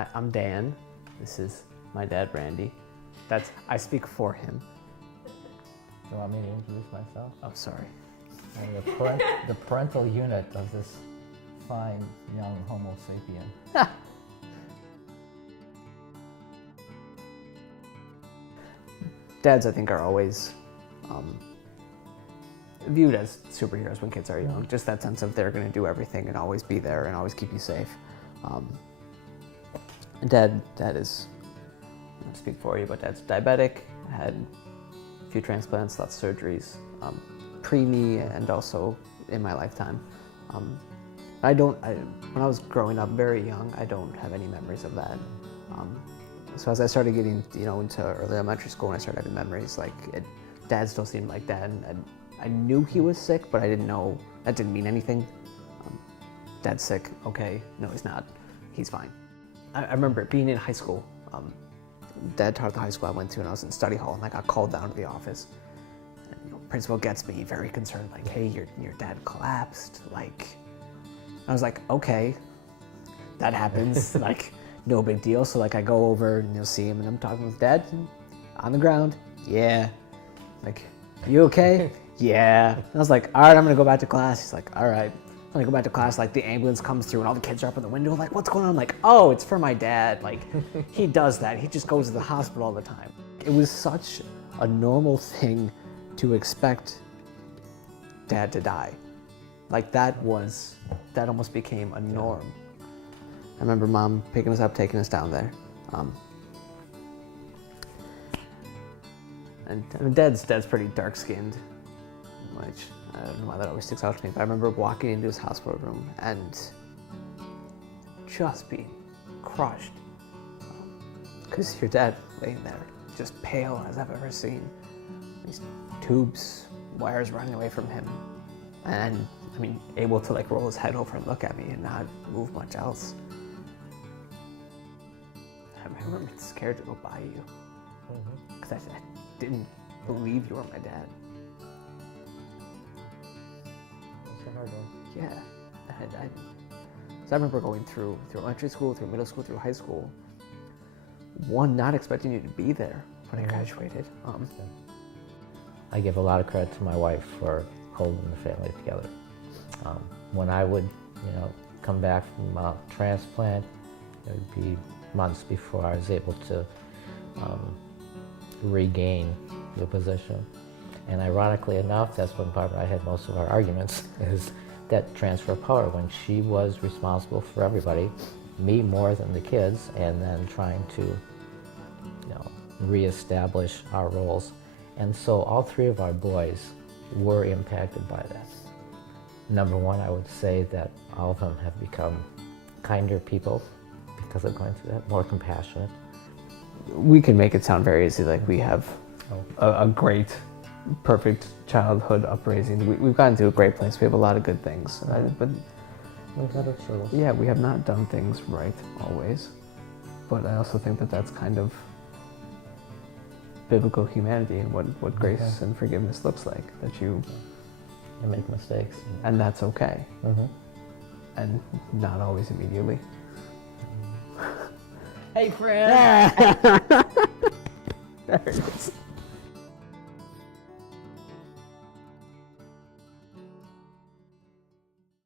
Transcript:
Hi, I'm Dan. This is my dad, Randy. I speak for him. You want me to introduce myself? Oh, sorry. I'm the parental unit of this fine young Homo sapien. Dads, I think, are always viewed as superheroes when kids are young. Just that sense of they're going to do everything and always be there and always keep you safe. Dad is, I don't speak for you, but Dad's diabetic, had a few transplants, lots of surgeries, pre-me and also in my lifetime. When I was growing up very young, I don't have any memories of that. So as I started getting, into early elementary school and I started having memories, Dad still seemed like Dad. And I knew he was sick, but I didn't know, that didn't mean anything. Dad's sick, okay, no he's not, he's fine. I remember being in high school. Dad taught at the high school I went to and I was in study hall and I got called down to the office. And, principal gets me very concerned, like, hey, your dad collapsed. I was like, okay, that happens, no big deal. So I go over and you'll see him and I'm talking with Dad on the ground. Yeah. You okay? Yeah. And I was like, all right, I'm gonna go back to class. He's like, all right. When I go back to class, the ambulance comes through and all the kids are up in the window, what's going on? I'm like, oh, it's for my dad. He does that. He just goes to the hospital all the time. It was such a normal thing to expect Dad to die. That almost became a norm. I remember Mom picking us up, taking us down there. And Dad's pretty dark-skinned, which I don't know why that always sticks out to me, but I remember walking into his hospital room and just being crushed. Because your dad laying there, just pale as I've ever seen. These tubes, wires running away from him. And, able to roll his head over and look at me and not move much else. I remember scared to go by you. Because I didn't believe you were my dad. It's a hard one. Yeah. So I remember going through elementary school, through middle school, through high school. One, not expecting you to be there when I graduated. I give a lot of credit to my wife for holding the family together. When I would, come back from a transplant, it would be months before I was able to regain the position. And ironically enough, that's when Barbara and I had most of our arguments, is that transfer of power, when she was responsible for everybody, me more than the kids, and then trying to reestablish our roles. And so all three of our boys were impacted by that. Number one, I would say that all of them have become kinder people because of going through that, more compassionate. We can make it sound very easy, we have a great, perfect childhood upraising. We've gotten to a great place. We have a lot of good things. But We've had our struggles. yeah, we have not done things right always. But I also think that that's kind of biblical humanity and what grace and forgiveness looks like. That you make mistakes. And that's okay. And not always immediately. Hey, friend! There it is.